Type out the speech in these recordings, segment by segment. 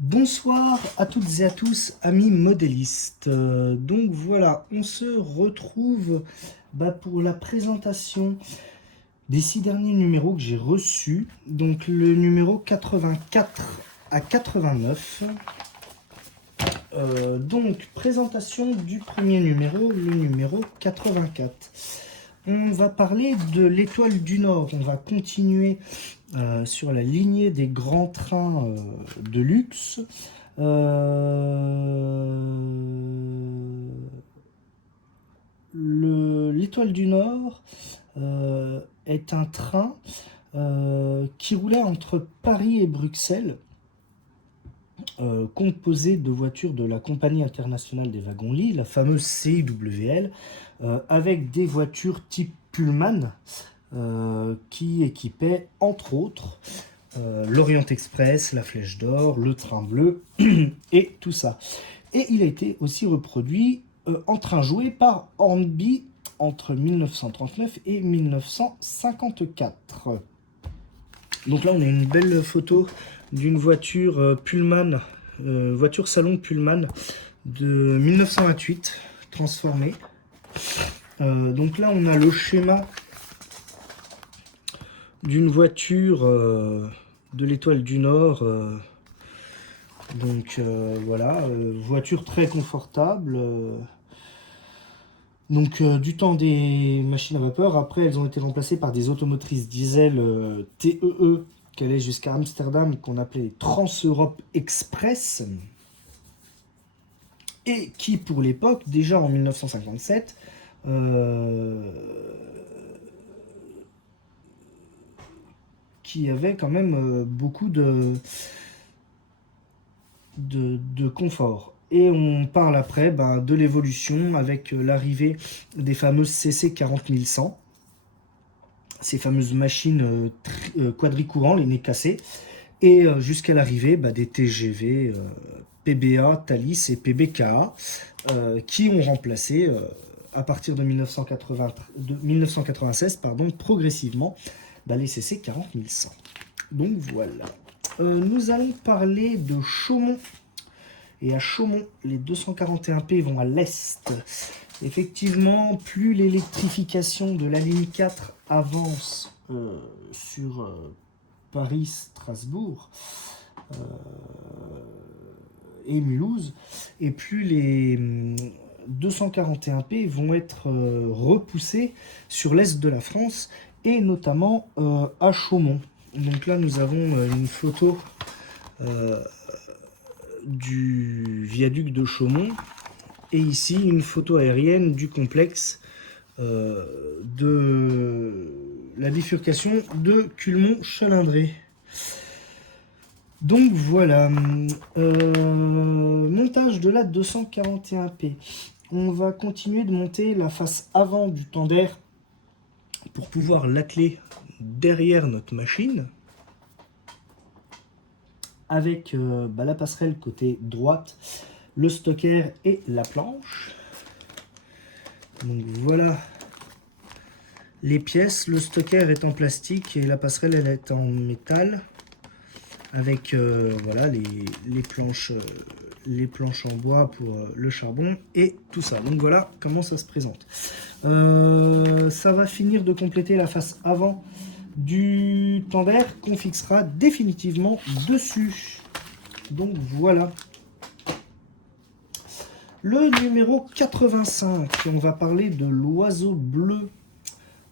Bonsoir à toutes et à tous, amis modélistes. Donc voilà, on se retrouve pour la présentation des 6 derniers numéros que j'ai reçus. Donc le numéro 84 à 89. Donc présentation du premier numéro, le numéro 84. On va parler de l'Étoile du Nord. On va continuer sur la lignée des grands trains de luxe. L'Étoile du Nord est un train qui roulait entre Paris et Bruxelles, composé de voitures de la Compagnie internationale des wagons-lits, la fameuse CIWL, avec des voitures type Pullman qui équipaient entre autres l'Orient Express, la Flèche d'Or, le Train Bleu et tout ça. Et il a été aussi reproduit en train joué par Hornby entre 1939 et 1954. Donc là, on a une belle photo d'une voiture Pullman, voiture salon Pullman de 1928, transformée. Donc là, on a le schéma d'une voiture de l'Étoile du Nord. Voilà, voiture très confortable. Du temps des machines à vapeur, après elles ont été remplacées par des automotrices diesel TEE qui allaient jusqu'à Amsterdam, qu'on appelait les Trans-Europe Express, et qui pour l'époque, déjà en 1957, qui avait quand même beaucoup de confort. Et on parle après de l'évolution avec l'arrivée des fameuses CC 40100, ces fameuses machines quadricourants, les nez cassés, et jusqu'à l'arrivée des TGV PBA, Thalys et PBKA, qui ont remplacé à partir de 1996 progressivement les CC 40100. Donc voilà. Nous allons parler de Chaumont. Et à Chaumont, les 241P vont à l'est. Effectivement, plus l'électrification de la ligne 4 avance sur Paris-Strasbourg et Mulhouse, et plus les 241P vont être repoussés sur l'est de la France, et notamment à Chaumont. Donc là, nous avons une photo du viaduc de Chaumont, et ici une photo aérienne du complexe de la bifurcation de Culmont-Chalindré. Donc voilà, montage de la 241P. On va continuer de monter la face avant du tender pour pouvoir l'atteler derrière notre machine, avec la passerelle côté droite, le stocker et la planche. Donc voilà les pièces. Le stocker est en plastique et la passerelle elle est en métal, avec voilà les planches en bois pour le charbon et tout ça. Donc voilà comment ça se présente. Ça va finir de compléter la face avant du tender qu'on fixera définitivement dessus. Donc voilà. Le numéro 85, on va parler de l'Oiseau Bleu.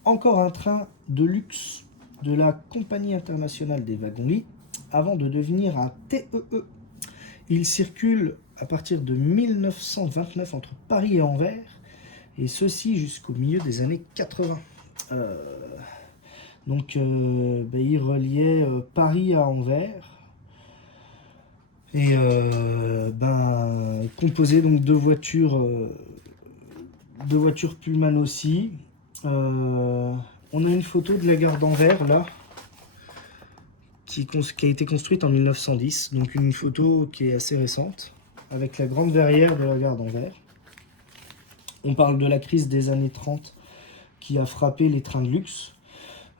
Encore un train de luxe de la Compagnie internationale des wagons-lits avant de devenir un TEE. Il circule à partir de 1929 entre Paris et Anvers, et ceci jusqu'au milieu des années 80. Il reliait Paris à Anvers, et composé donc de voitures Pullman aussi. On a une photo de la gare d'Anvers là, qui a été construite en 1910, donc une photo qui est assez récente, avec la grande verrière de la gare d'Anvers. On parle de la crise des années 30 qui a frappé les trains de luxe.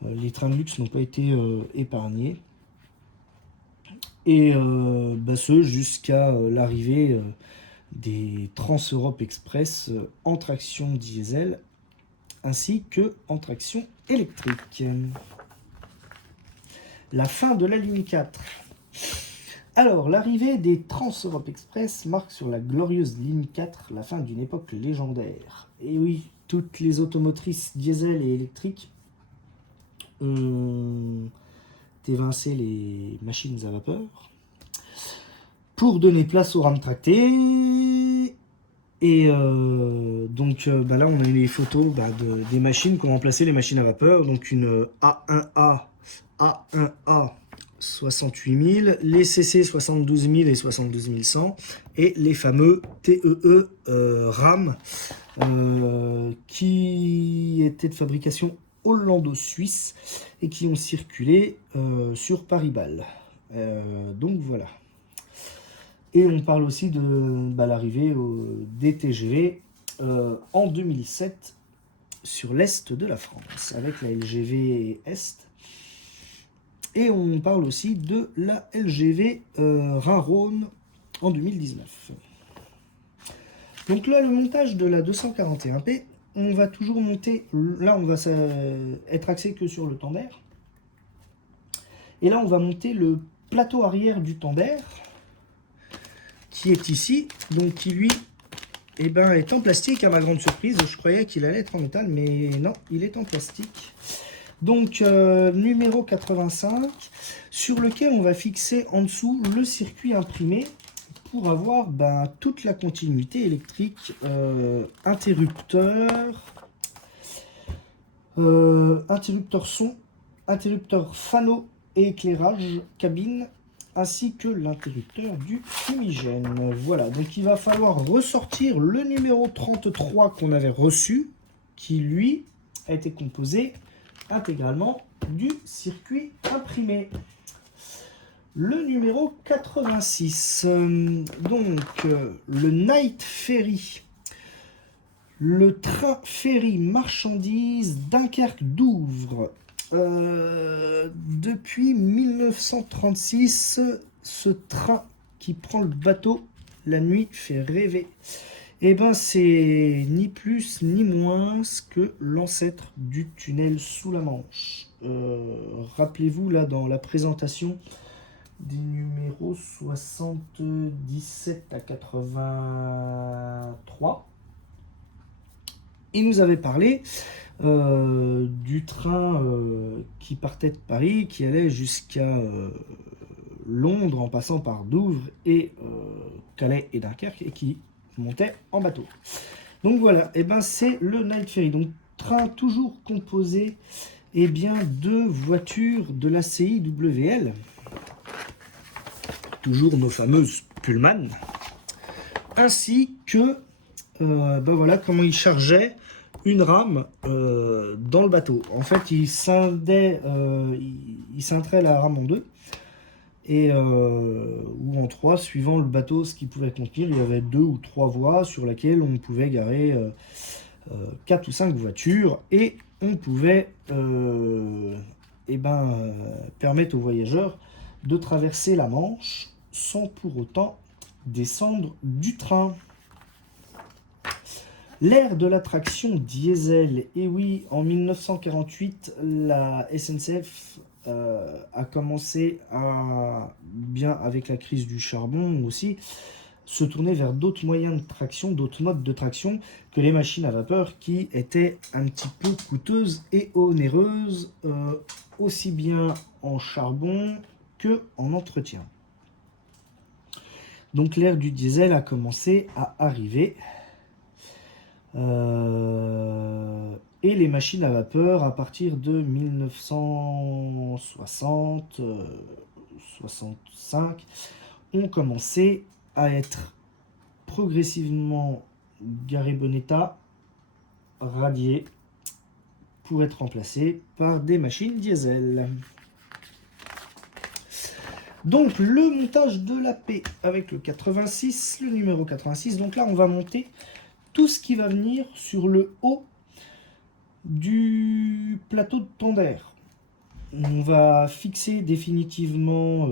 Les trains de luxe n'ont pas été épargnés. et ce jusqu'à l'arrivée des Trans-Europe Express en traction diesel ainsi que en traction électrique. La fin de la ligne 4. Alors, l'arrivée des Trans-Europe Express marque sur la glorieuse ligne 4 la fin d'une époque légendaire. Et oui, toutes les automotrices diesel et électriques ont évincé les machines à vapeur pour donner place aux rames tractées. Et là, on a eu les photos des machines qui ont remplacé les machines à vapeur. Donc une A1A, A1A 68 000, les CC 72 000 et 72 100, et les fameux TEE RAM qui étaient de fabrication hollando-suisse et qui ont circulé sur Paris-Bâle. Donc voilà. Et on parle aussi de l'arrivée des TGV en 2007 sur l'est de la France, avec la LGV Est. Et on parle aussi de la LGV Rhin-Rhône en 2019. Donc là, le montage de la 241P, on va toujours monter, là on va être axé que sur le tender. Et là on va monter le plateau arrière du tender, qui est ici, donc qui lui est en plastique, à ma grande surprise. Je croyais qu'il allait être en métal, mais non, il est en plastique. Donc numéro 85, sur lequel on va fixer en dessous le circuit imprimé pour avoir toute la continuité électrique, interrupteur son, interrupteur fanaux et éclairage cabine, ainsi que l'interrupteur du fumigène. Voilà, donc il va falloir ressortir le numéro 33 qu'on avait reçu, qui lui a été composé intégralement du circuit imprimé. Le numéro 86, le Night Ferry, le train ferry marchandises Dunkerque-Douvres. Depuis 1936, ce train qui prend le bateau la nuit fait rêver. C'est ni plus ni moins que l'ancêtre du tunnel sous la Manche. Rappelez-vous là dans la présentation des numéros 77 à 83, il nous avait parlé du train qui partait de Paris, qui allait jusqu'à Londres en passant par Douvres et Calais et Dunkerque, et qui montait en bateau. Donc voilà, c'est le Night Ferry, donc train toujours composé de voitures de la CIWL, toujours nos fameuses Pullman, ainsi que comment ils chargeaient une rame dans le bateau. En fait, ils scinderaient la rame en deux, ou en trois, suivant le bateau, ce qu'il pouvait contenir. Il y avait 2 ou 3 voies sur lesquelles on pouvait garer 4 ou 5 voitures, et on pouvait permettre aux voyageurs de traverser la Manche sans pour autant descendre du train. L'ère de la traction diesel. Et oui, en 1948, la SNCF a commencé à, bien avec la crise du charbon aussi, se tourner vers d'autres moyens de traction, d'autres modes de traction que les machines à vapeur, qui étaient un petit peu coûteuses et onéreuses, aussi bien en charbon que en entretien. Donc l'ère du diesel a commencé à arriver. Et les machines à vapeur, à partir de 1960, 65, ont commencé à être progressivement garées bon état, radiées, pour être remplacées par des machines diesel. Donc le montage de la P avec le 86, le numéro 86, donc là on va monter tout ce qui va venir sur le haut du plateau de tender. on va fixer définitivement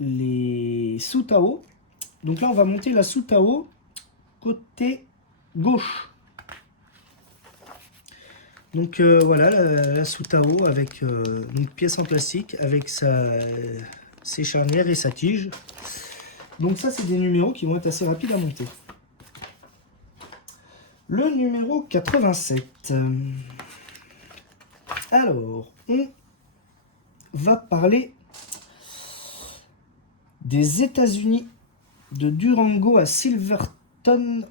les Soutao. Donc là, on va monter la Soutao côté gauche. Donc voilà la Soutao avec une pièce en plastique avec ses charnières et sa tige. Donc ça, c'est des numéros qui vont être assez rapides à monter. Le numéro 87. Alors, on va parler des États-Unis, de Durango à Silverton.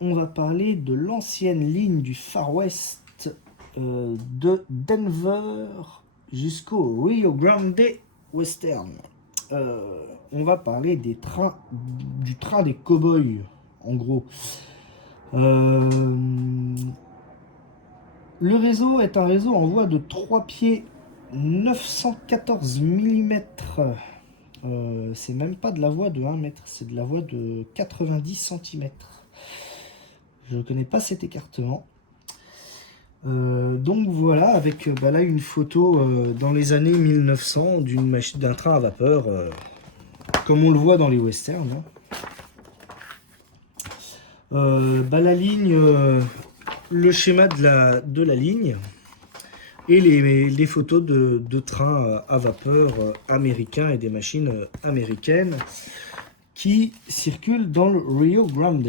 On va parler de l'ancienne ligne du Far West de Denver jusqu'au Rio Grande Western. On va parler du train des cow-boys, en gros. Le réseau est un réseau en voie de 3 pieds 914 mm. C'est même pas de la voie de 1 mètre, c'est de la voie de 90 cm. Je ne connais pas cet écartement. Donc voilà, avec là une photo dans les années 1900 d'un train à vapeur, comme on le voit dans les westerns. Hein. La ligne, le schéma de la ligne et les photos de trains à vapeur américains et des machines américaines qui circulent dans le Rio Grande.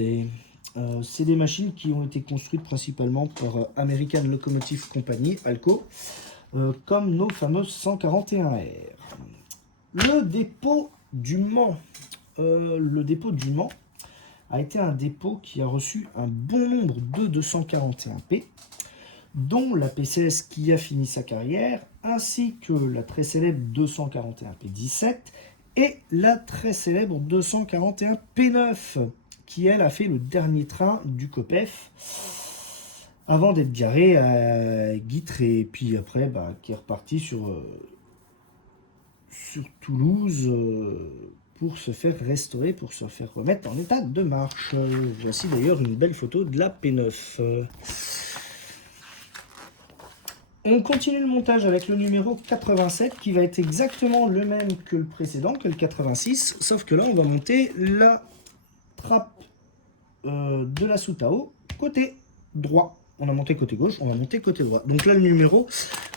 C'est des machines qui ont été construites principalement par American Locomotive Company, ALCO, comme nos fameuses 141R. Le dépôt du Mans. Le dépôt du Mans a été un dépôt qui a reçu un bon nombre de 241P, dont la PCS qui a fini sa carrière, ainsi que la très célèbre 241P17 et la très célèbre 241P9, qui elle a fait le dernier train du COPEF avant d'être garé à Guîtres et puis après qui est reparti sur Toulouse pour se faire restaurer, pour se faire remettre en état de marche. Voici d'ailleurs une belle photo de la P9. On continue le montage avec le numéro 87 qui va être exactement le même que le précédent, que le 86, sauf que là on va monter la trappe de la Soutao côté droit. On a monté côté gauche, on va monter côté droit. Donc là le numéro,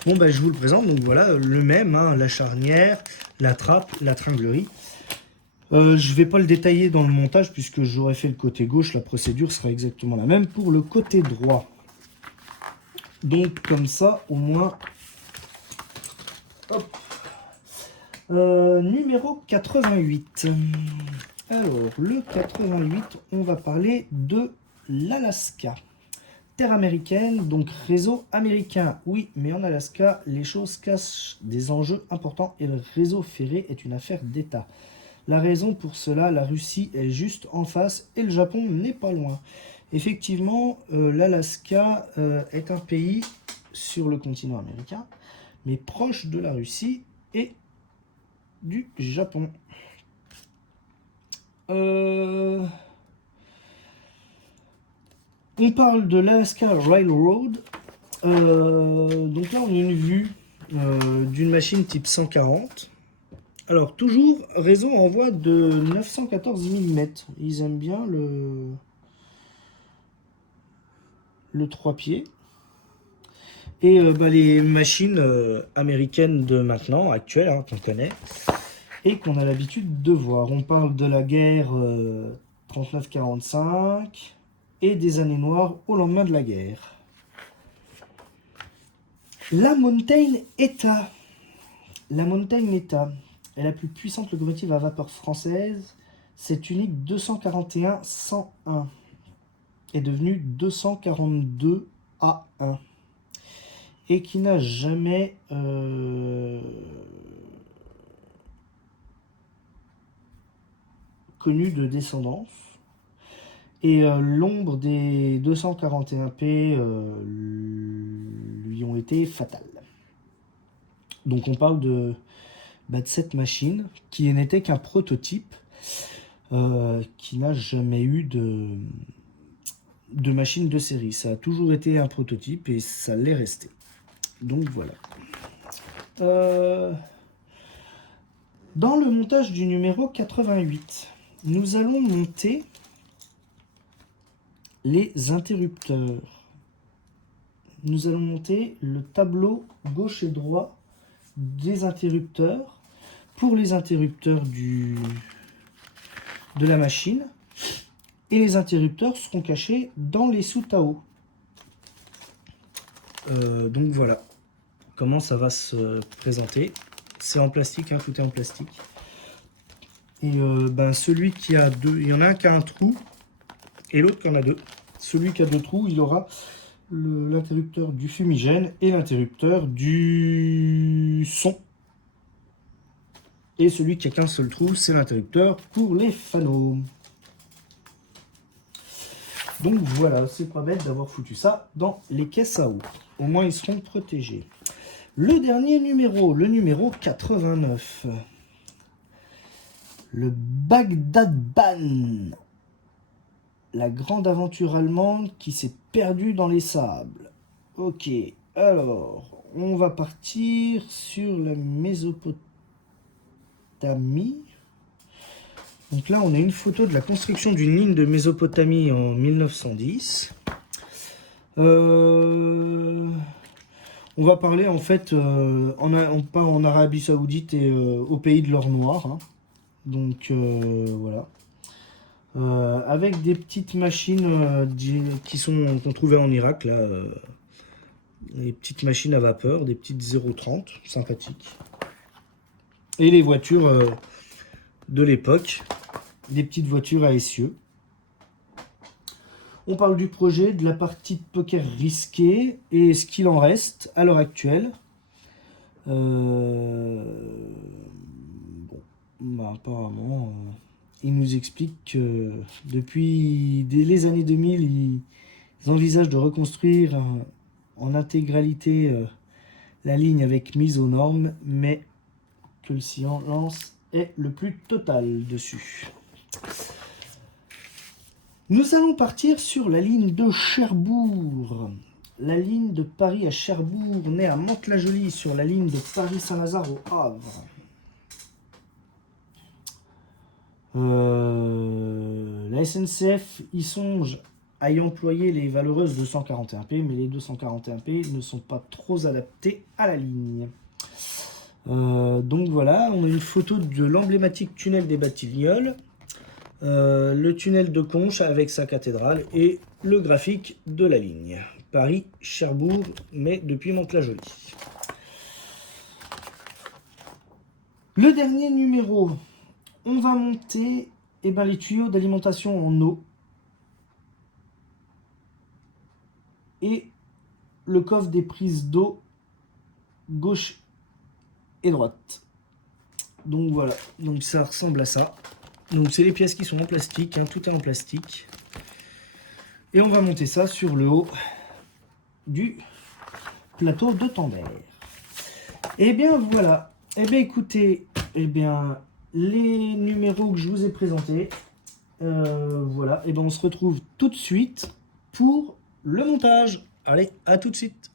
je vous le présente, donc voilà le même, hein, la charnière, la trappe, la tringlerie. Je vais pas le détailler dans le montage puisque j'aurais fait le côté gauche, la procédure sera exactement la même pour le côté droit. Donc comme ça au moins. Hop. Numéro 88. Alors le 88, on va parler de l'Alaska. Terre américaine, donc réseau américain. Oui, mais en Alaska, les choses cachent des enjeux importants et le réseau ferré est une affaire d'État. La raison pour cela, la Russie est juste en face et le Japon n'est pas loin. Effectivement, l'Alaska est un pays sur le continent américain, mais proche de la Russie et du Japon. On parle de l'Alaska Railroad. Donc là, on a une vue d'une machine type 140. Alors, toujours réseau en voie de 914 mm. Ils aiment bien le 3 pieds. Et les machines américaines de maintenant, actuelles, hein, qu'on connaît, et qu'on a l'habitude de voir. On parle de la guerre 39-45 et des années noires au lendemain de la guerre. La Mountain Eta. La Mountain Eta est la plus puissante locomotive à vapeur française. Cette unique 241-101 est devenue 242 A1 et qui n'a jamais connu de descendance. Et l'ombre des 241P lui ont été fatales. Donc on parle de cette machine qui n'était qu'un prototype qui n'a jamais eu de machine de série. Ça a toujours été un prototype et ça l'est resté. Donc voilà. Dans le montage du numéro 88, nous allons monter les interrupteurs. Nous allons monter le tableau gauche et droit des interrupteurs pour les interrupteurs de la machine. Et les interrupteurs seront cachés dans les sous-Tao. Donc voilà comment ça va se présenter. C'est en plastique, hein, tout est en plastique. Et celui qui a deux, il y en a un qui a un trou et l'autre qui en a deux. Celui qui a deux trous, il aura l'interrupteur du fumigène et l'interrupteur du son. Et celui qui a qu'un seul trou, c'est l'interrupteur pour les fanaux. Donc voilà, c'est pas bête d'avoir foutu ça dans les caisses à eau. Au moins ils seront protégés. Le dernier numéro, le numéro 89. Le Bagdad Ban. La grande aventure allemande qui s'est perdue dans les sables. Ok, alors, on va partir sur la Mésopotamie. Donc là, on a une photo de la construction d'une ligne de Mésopotamie en 1910. On va parler en fait, on part en Arabie Saoudite et au pays de l'or noir. Hein. Donc voilà. Avec des petites machines qu'on trouvait en Irak, là. Les petites machines à vapeur, des petites 0,30, sympathiques. Et les voitures de l'époque. Des petites voitures à essieu. On parle du projet, de la partie de poker risquée et ce qu'il en reste à l'heure actuelle. Apparemment, il nous explique que depuis les années 2000, ils envisagent de reconstruire en intégralité la ligne avec mise aux normes, mais que le silence est le plus total dessus. Nous allons partir sur la ligne de Cherbourg. La ligne de Paris à Cherbourg, née à Mantes-la-Jolie, sur la ligne de Paris-Saint-Lazare au Havre. La SNCF y songe à y employer les valeureuses 241p, mais les 241p ne sont pas trop adaptés à la ligne. Donc voilà, on a une photo de l'emblématique tunnel des Batignolles. Le tunnel de Conches avec sa cathédrale et le graphique de la ligne. Paris-Cherbourg, mais depuis Mantes-la-Jolie. Le dernier numéro, on va monter les tuyaux d'alimentation en eau et le coffre des prises d'eau gauche et droite. Donc voilà, donc ça ressemble à ça. Donc c'est les pièces qui sont en plastique, hein, tout est en plastique. Et on va monter ça sur le haut du plateau de Tender. Et bien voilà, et bien écoutez, et bien les numéros que je vous ai présentés, voilà, et bien on se retrouve tout de suite pour le montage. Allez, à tout de suite.